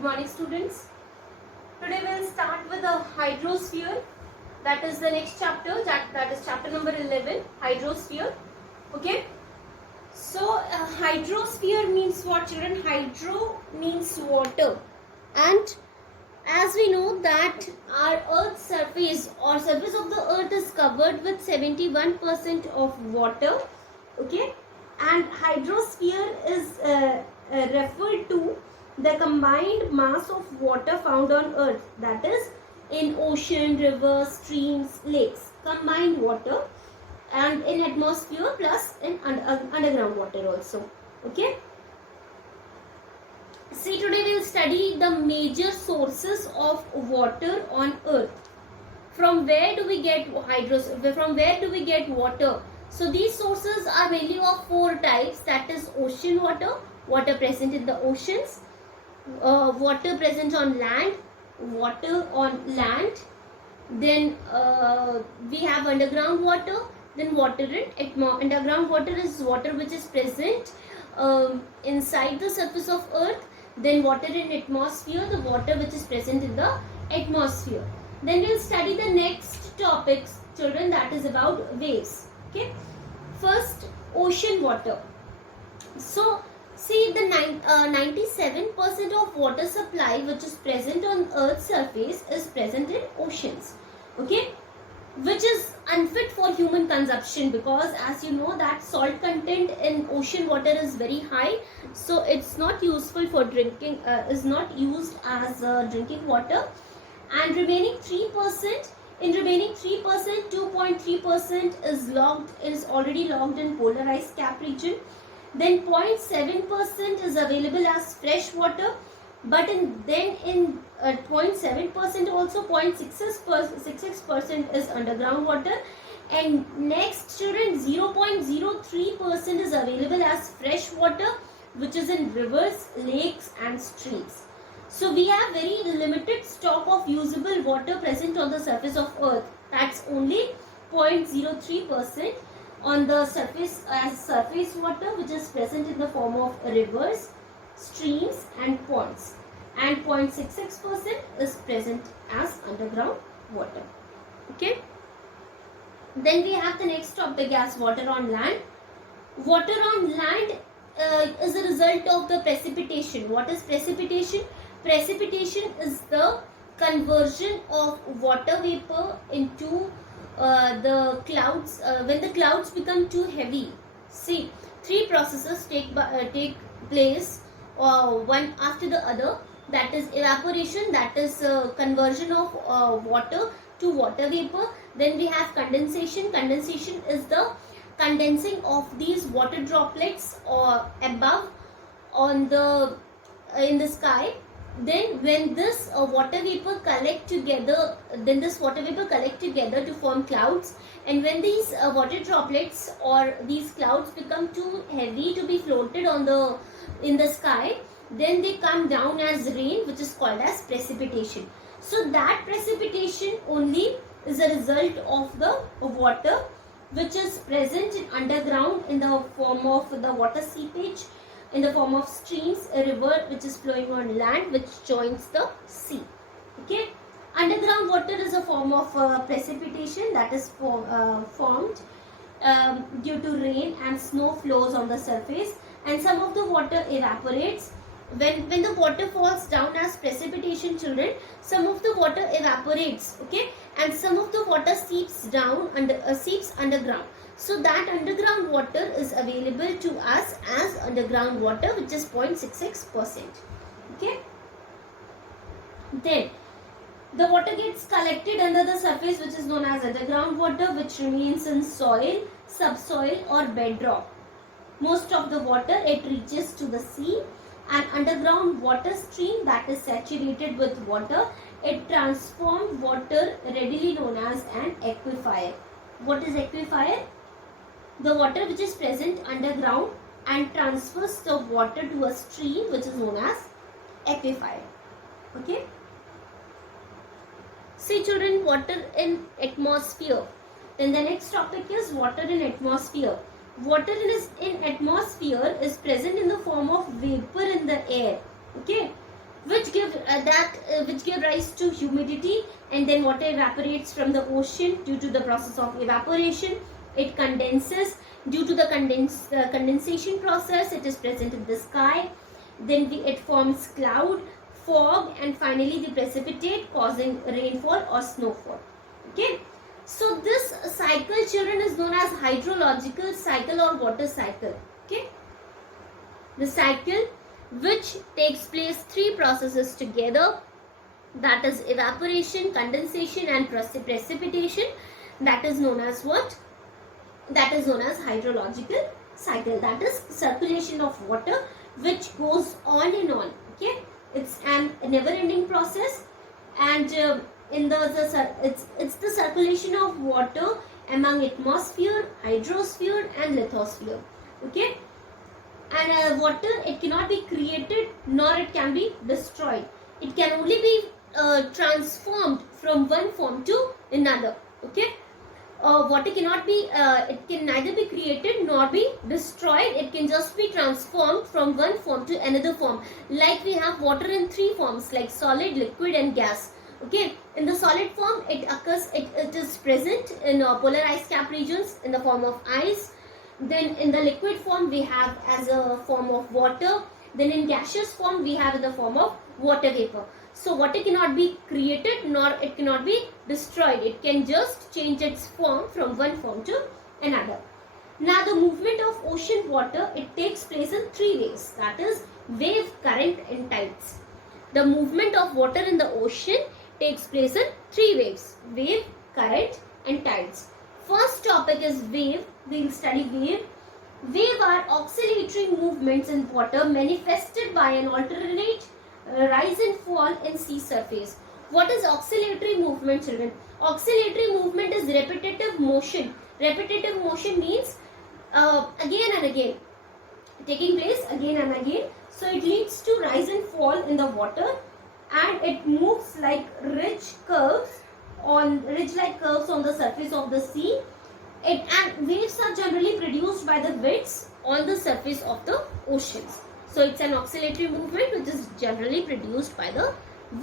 Good morning, students. Today we'll start with the hydrosphere. That is the next chapter. That is chapter number 11, hydrosphere. Okay. So hydrosphere means what, children? Hydro means water, and as we know that our Earth's surface or surface of the Earth is covered with 71% of water. Okay, and hydrosphere is referred to the combined mass of water found on Earth, that is in ocean, rivers, streams, lakes, combined water, and in atmosphere plus in underground water also. Okay. See, today we will study the major sources of water on Earth. From where do we get From where do we get water? So these sources are mainly of four types. That is ocean water, water present in the oceans, water present on land, water on land. Then we have underground water. Then water in underground water is water which is present inside the surface of Earth. Then water in atmosphere, the water which is present in the atmosphere. Then we'll study the next topics, children, that is about waves. Okay. First, ocean water. So, see, the 97% of water supply which is present on Earth's surface is present in oceans. Okay, which is unfit for human consumption, because as you know that salt content in ocean water is very high, so it's not useful for drinking, is not used as drinking water. And remaining 3%, in remaining 3%, 2.3% is already logged in polarized cap region. Then 0.7% is available as fresh water, but in 0.7% also 0.66% is underground water, and next, children, 0.03% is available as fresh water, which is in rivers, lakes and streams. So we have very limited stock of usable water present on the surface of Earth. That's only 0.03% on the surface as surface water, which is present in the form of rivers, streams and ponds, and 0.66% is present as underground water. Okay. Then we have the next topic as water on land. Water on land is a result of the precipitation. What is precipitation? Precipitation is the conversion of water vapor into the clouds when the clouds become too heavy. See, three processes take place one after the other. That is evaporation, that is conversion of water to water vapor. Then we have condensation. Condensation is the condensing of these water droplets or above on the in the sky. Then when this water vapor collect together, to form clouds, and when these water droplets or these clouds become too heavy to be floated in the sky, then they come down as rain, which is called as precipitation. So that precipitation only is a result of the water which is present in underground in the form of the water seepage, in the form of streams, a river which is flowing on land which joins the sea. Okay. Underground water is a form of precipitation that is formed due to rain and snow flows on the surface, and some of the water evaporates. When the water falls down as precipitation, children, some of the water evaporates, okay, and some of the water seeps underground. So that underground water is available to us as underground water, which is 0.66%. Okay. Then the water gets collected under the surface, which is known as underground water, which remains in soil, subsoil or bedrock. Most of the water, it reaches to the sea. An underground water stream that is saturated with water, it transforms water, readily known as an aquifer. What is aquifer? The water which is present underground and transfers the water to a stream, which is known as aquifer. Okay. See, children, water in atmosphere. Then the next topic is water in atmosphere. Water in atmosphere is present in the form of vapor in the air. Okay. which give rise to humidity, and then water evaporates from the ocean due to the process of evaporation. It condenses due to the condensation process. It is present in the sky. Then it forms cloud, fog, and finally the precipitate, causing rainfall or snowfall. Okay. So this cycle, children, is known as hydrological cycle or water cycle. Okay. The cycle which takes place three processes together, that is evaporation, condensation, and precipitation. That is known as what? That is known as hydrological cycle. That is circulation of water which goes on and on. Okay, it's an never-ending process, and it's the circulation of water among atmosphere, hydrosphere, and lithosphere. Okay. And water, it cannot be created nor it can be destroyed. It can only be transformed from one form to another. Okay. Water cannot be, it can neither be created nor be destroyed. It can just be transformed from one form to another form. Like we have water in three forms, like solid, liquid, and gas. Okay, in the solid form, it is present in polar ice cap regions in the form of ice. Then in the liquid form, we have as a form of water. Then in gaseous form, we have in the form of water vapor. So water cannot be created nor it cannot be destroyed. It can just change its form from one form to another. Now the movement of ocean water, it takes place in three ways. That is wave, current, and tides. The movement of water in the ocean takes place in three waves: wave, current, and tides. First topic is wave. We will study wave. Wave are oscillatory movements in water manifested by an alternate rise and fall in sea surface. What is oscillatory movement, children? Oscillatory movement is repetitive motion. Repetitive motion means again and again, taking place again and again. So it leads to rise and fall in the water, and it moves like ridge-like curves on the surface of the sea. And waves are generally produced by the winds on the surface of the oceans. So it's an oscillatory movement which is generally produced by the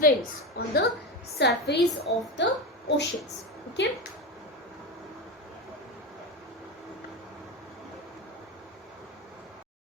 winds on the surface of the oceans. Okay.